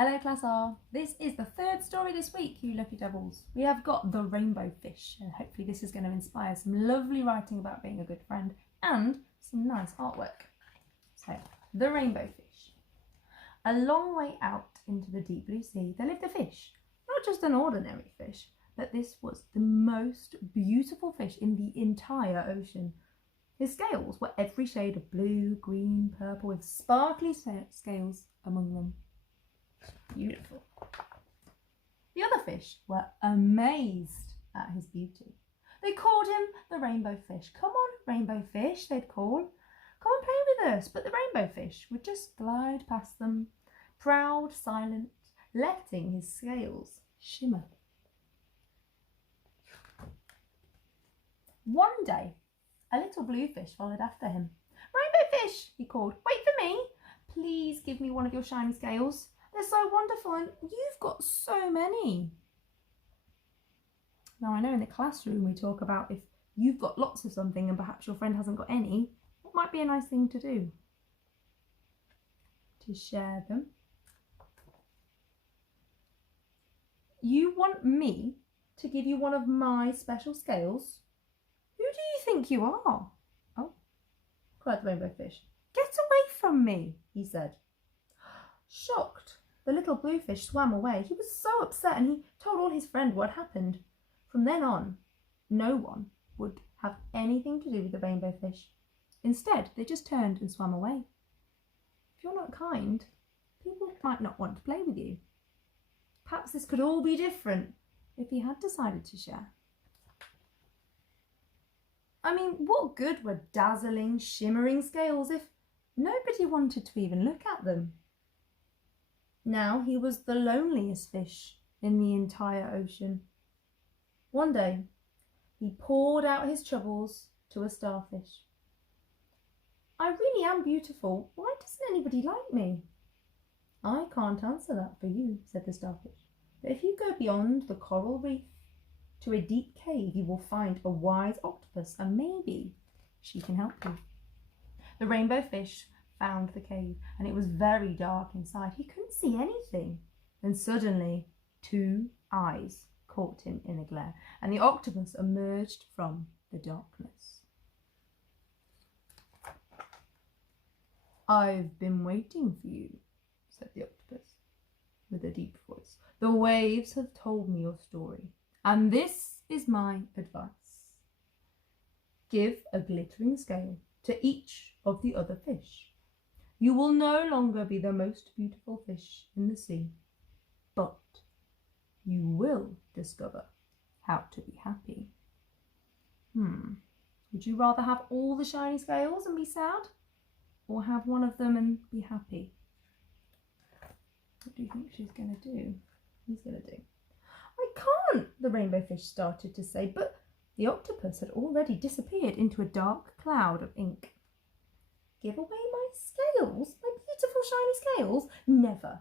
Hello Class R, this is the third story this week, you lucky devils. We have got The Rainbow Fish, and hopefully this is going to inspire some lovely writing about being a good friend and some nice artwork. So, The Rainbow Fish. A long way out into the deep blue sea there lived a fish. Not just an ordinary fish, but this was the most beautiful fish in the entire ocean. His scales were every shade of blue, green, purple, with sparkly scales among them. Beautiful. The other fish were amazed at his beauty. They called him the Rainbow Fish. Come on, Rainbow Fish, they'd call. Come and play with us. But the Rainbow Fish would just glide past them, proud, silent, letting his scales shimmer. One day, a little blue fish followed after him. Rainbow Fish, he called, wait for me. Please give me one of your shiny scales. They're so wonderful and you've got so many. Now I know in the classroom we talk about if you've got lots of something and perhaps your friend hasn't got any, what might be a nice thing to do? To share them. You want me to give you one of my special scales? Who do you think you are? Oh, cried the Rainbow Fish. Get away from me, he said. Shocked, the little blue fish swam away. He was so upset and he told all his friends what had happened. From then on, no one would have anything to do with the Rainbow Fish. Instead, they just turned and swam away. If you're not kind, people might not want to play with you. Perhaps this could all be different if he had decided to share. I mean, what good were dazzling, shimmering scales if nobody wanted to even look at them? Now he was the loneliest fish in the entire ocean. One day, he poured out his troubles to a starfish. I really am beautiful. Why doesn't anybody like me? I can't answer that for you, said the starfish. But if you go beyond the coral reef to a deep cave, you will find a wise octopus and maybe she can help you. The Rainbow Fish found the cave and it was very dark inside. He couldn't see anything. Then suddenly 2 eyes caught him in a glare and the octopus emerged from the darkness. I've been waiting for you, said the octopus with a deep voice. The waves have told me your story and this is my advice. Give a glittering scale to each of the other fish. You will no longer be the most beautiful fish in the sea, but you will discover how to be happy. Would you rather have all the shiny scales and be sad, or have one of them and be happy? What do you think she's going to do? He's going to do. I can't, the Rainbow Fish started to say, but the octopus had already disappeared into a dark cloud of ink. Give away my scales? My beautiful shiny scales? Never.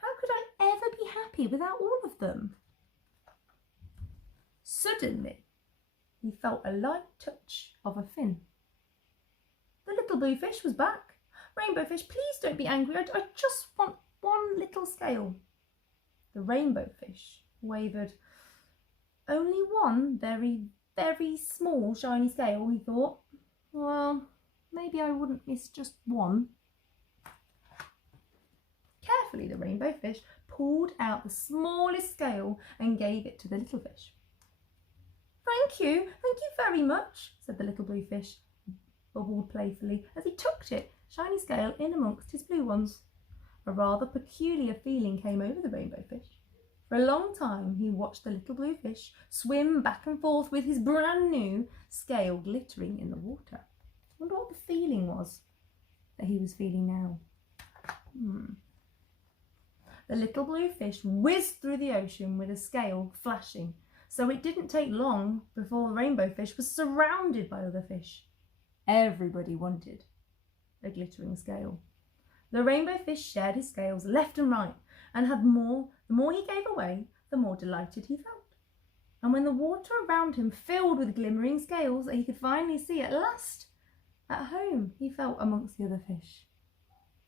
How could I ever be happy without all of them? Suddenly, he felt a light touch of a fin. The little blue fish was back. Rainbow Fish, please don't be angry. I just want one little scale. The Rainbow Fish wavered. Only one very, very small shiny scale, he thought. Well, maybe I wouldn't miss just one. Carefully, the Rainbow Fish pulled out the smallest scale and gave it to the little fish. Thank you very much, said the little blue fish, bubbled playfully as he tucked it, shiny scale, in amongst his blue ones. A rather peculiar feeling came over the Rainbow Fish. For a long time he watched the little blue fish swim back and forth with his brand new scale glittering in the water. I wonder what the feeling was that he was feeling now. The little blue fish whizzed through the ocean with a scale flashing, so it didn't take long before the Rainbow Fish was surrounded by other fish. Everybody wanted a glittering scale. The Rainbow Fish shared his scales left and right and had more. The more he gave away, the more delighted he felt. And when the water around him filled with glimmering scales that he could finally see at last, at home he felt amongst the other fish.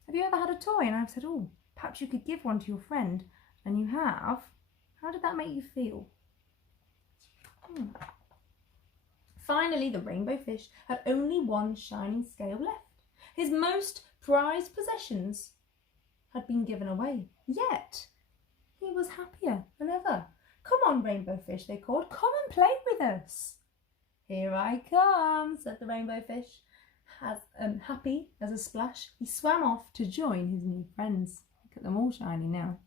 Have you ever had a toy and I've said, oh, Perhaps you could give one to your friend, and you have. How did that make you feel? Finally, the rainbow fish had only one shining scale left. His most prized possessions had been given away, yet he was happier than ever. Come on, rainbow fish, they called. Come and play with us. Here I come, said the rainbow fish. Happy as a splash, he swam off to join his new friends. Look at them all shiny now.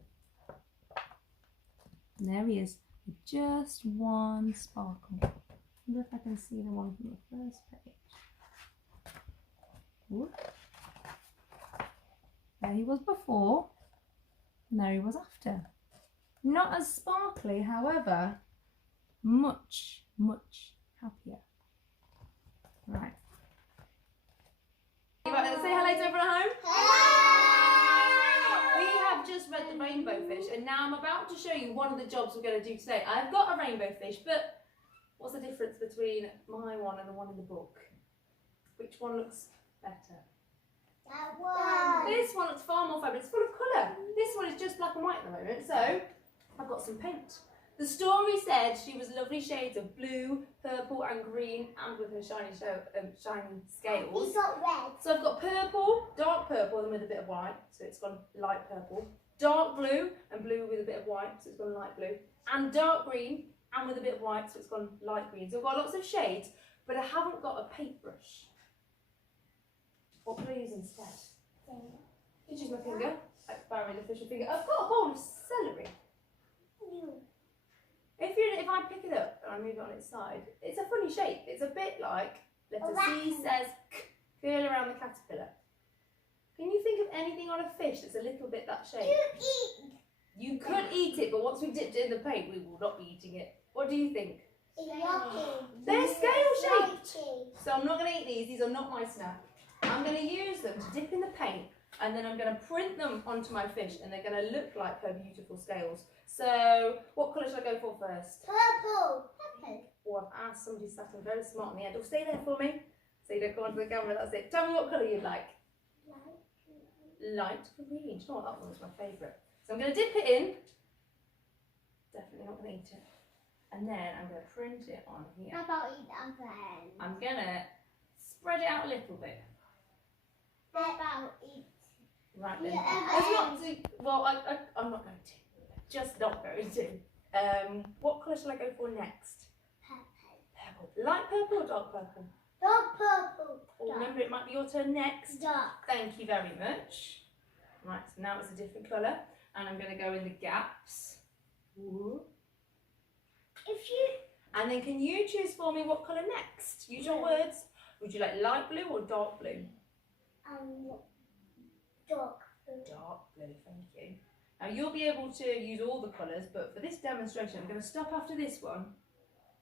And there he is, with just one sparkle. I wonder if I can see the one from the first page. Ooh. There he was before, and there he was after. Not as sparkly, however, much, much happier. Right. Right, say hello to everyone at home. Hello! We have just read the rainbow fish, and now I'm about to show you one of the jobs we're going to do today. I've got a rainbow fish, but what's the difference between my one and the one in the book? Which one looks better? That one. This one looks far more fabulous. It's full of colour. This one is just black and white at the moment, so I've got some paint. The story said she was lovely shades of blue, purple and green, and with her shiny scales. He's got red. So I've got purple, dark purple, and with a bit of white, so it's gone light purple. Dark blue, and blue with a bit of white, so it's gone light blue. And dark green, and with a bit of white, so it's gone light green. So I've got lots of shades, but I haven't got a paintbrush. What can I use instead? Just use my finger, like Barry the Fisher finger. I've got a bowl of celery. If I pick it up and I move it on its side, it's a funny shape. It's a bit like letter C says curl around the caterpillar. Can you think of anything on a fish that's a little bit that shape? You could eat it, but once we dipped it in the paint, we will not be eating it. What do you think? They're scale shaped. So I'm not going to eat these. These are not my snack. I'm going to use them to dip in the paint, and then I'm going to print them onto my fish, and they're going to look like her beautiful scales. So what colour should I go for first? Purple. Oh, I've asked somebody something very smart on the end. Oh, stay there for me. So you don't go onto the camera, that's it. Tell me what colour you'd like. Light green. Oh, that one was my favourite. So I'm going to dip it in. Definitely not going to eat it. And then I'm going to print it on here. How about eat that then? I'm going to spread it out a little bit. How about eat? Right then. Yeah. That's not too, well, I'm not going to. Just not going to. What colour shall I go for next? Purple. Purple. Light purple or dark purple? Dark purple. Oh, remember, it might be your turn next. Dark. Thank you very much. Right, so now it's a different colour, and I'm going to go in the gaps. Ooh. And then can you choose for me what colour next? Use your words. Would you like light blue or dark blue? Dark blue. Dark blue, thank you. Now you'll be able to use all the colours, but for this demonstration I'm going to stop after this one. I'm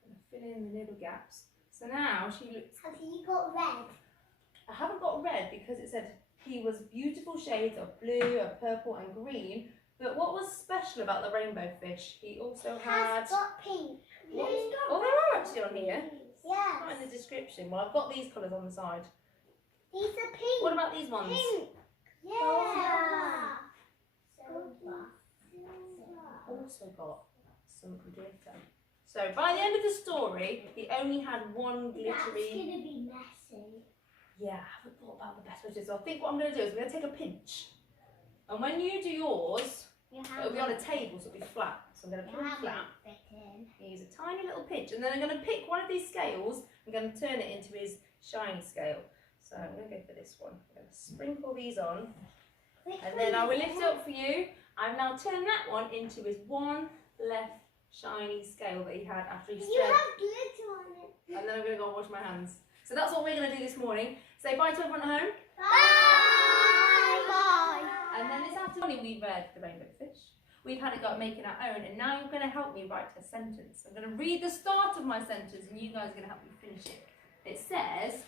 going to fill in the little gaps. So now she looks... Have you got red? I haven't got red because it said he was beautiful shades of blue, of purple and green. But what was special about the rainbow fish? He also had... Has got pink. Oh, they are actually on here. Yeah. Not in the description. Well, I've got these colours on the side. These are pink. What about these ones? Pink. Yeah. Also got some glitter. So by the end of the story, he only had one glittery... That's going to be messy. Yeah, I haven't thought about the best way to do it. So I think what I'm going to do is I'm going to take a pinch. And when you do yours, it'll be on a table, so it'll be flat. So I'm going to put it flat. Use a tiny little pinch. And then I'm going to pick one of these scales. I'm going to turn it into his shiny scale. So I'm going to go for this one. I'm going to sprinkle these on. And then I will lift it up for you. I've now turned that one into his one left shiny scale that he had after he You spread. have glitter on it. And then I'm going to go and wash my hands. So that's what we're going to do this morning. Say bye to everyone at home. Bye. Bye. And then this afternoon we read The Rainbow Fish. We've had a go at making our own, and now you're going to help me write a sentence. I'm going to read the start of my sentence and you guys are going to help me finish it. It says,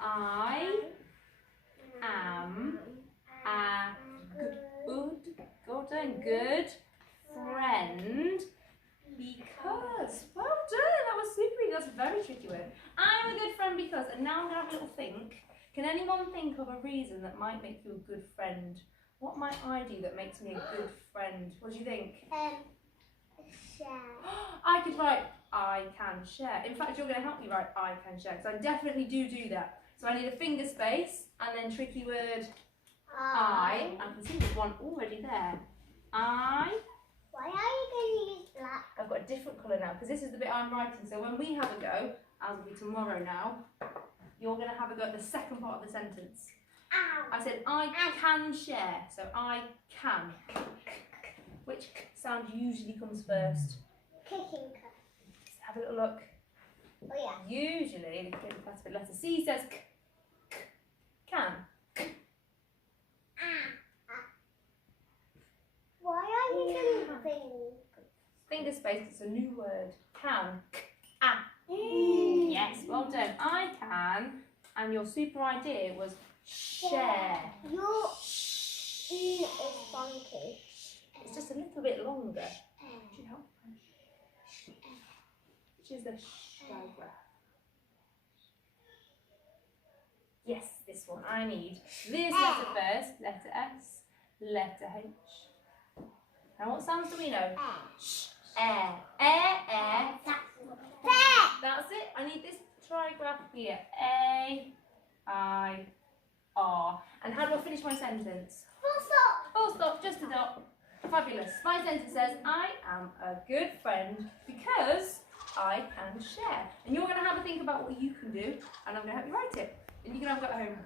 I am a good friend because, well done, that was super easy. That's a very tricky word. I'm a good friend because, and now I'm going to have a little think. Can anyone think of a reason that might make you a good friend? What might I do that makes me a good friend? What do you think? Share. I could write I can share. In fact, you're going to help me write I can share because I definitely do that. So I need a finger space and then tricky word I can see there's one already there. Why are you going to use black? I've got a different colour now because this is the bit I'm writing. So when we have a go, as will be tomorrow now, you're going to have a go at the second part of the sentence. Ow. I said I can share, so I can. Which sound usually comes first? Kicking. Let's have a little look. Oh yeah. Usually, that's the letter C says k, k, can. Why are you doing things? Finger space, it's a new word. Can. K, ah. Yes, well done. I can. And your super idea was share. Your is funky. It's just a little bit longer. Would you help? Which is the sh diagram. Yes, this one. I need this letter first. Letter S. Letter H. Now what sounds do we know? Sh. Air. Air. Air. That's it. I need this trigraph here. A. I. R. And how do I finish my sentence? Full stop. Full stop. Just a dot. Fabulous. My sentence says, I am a good friend because I can share. And you're going to have a think about what you can do, and I'm going to help you write it. And you can have a go at home.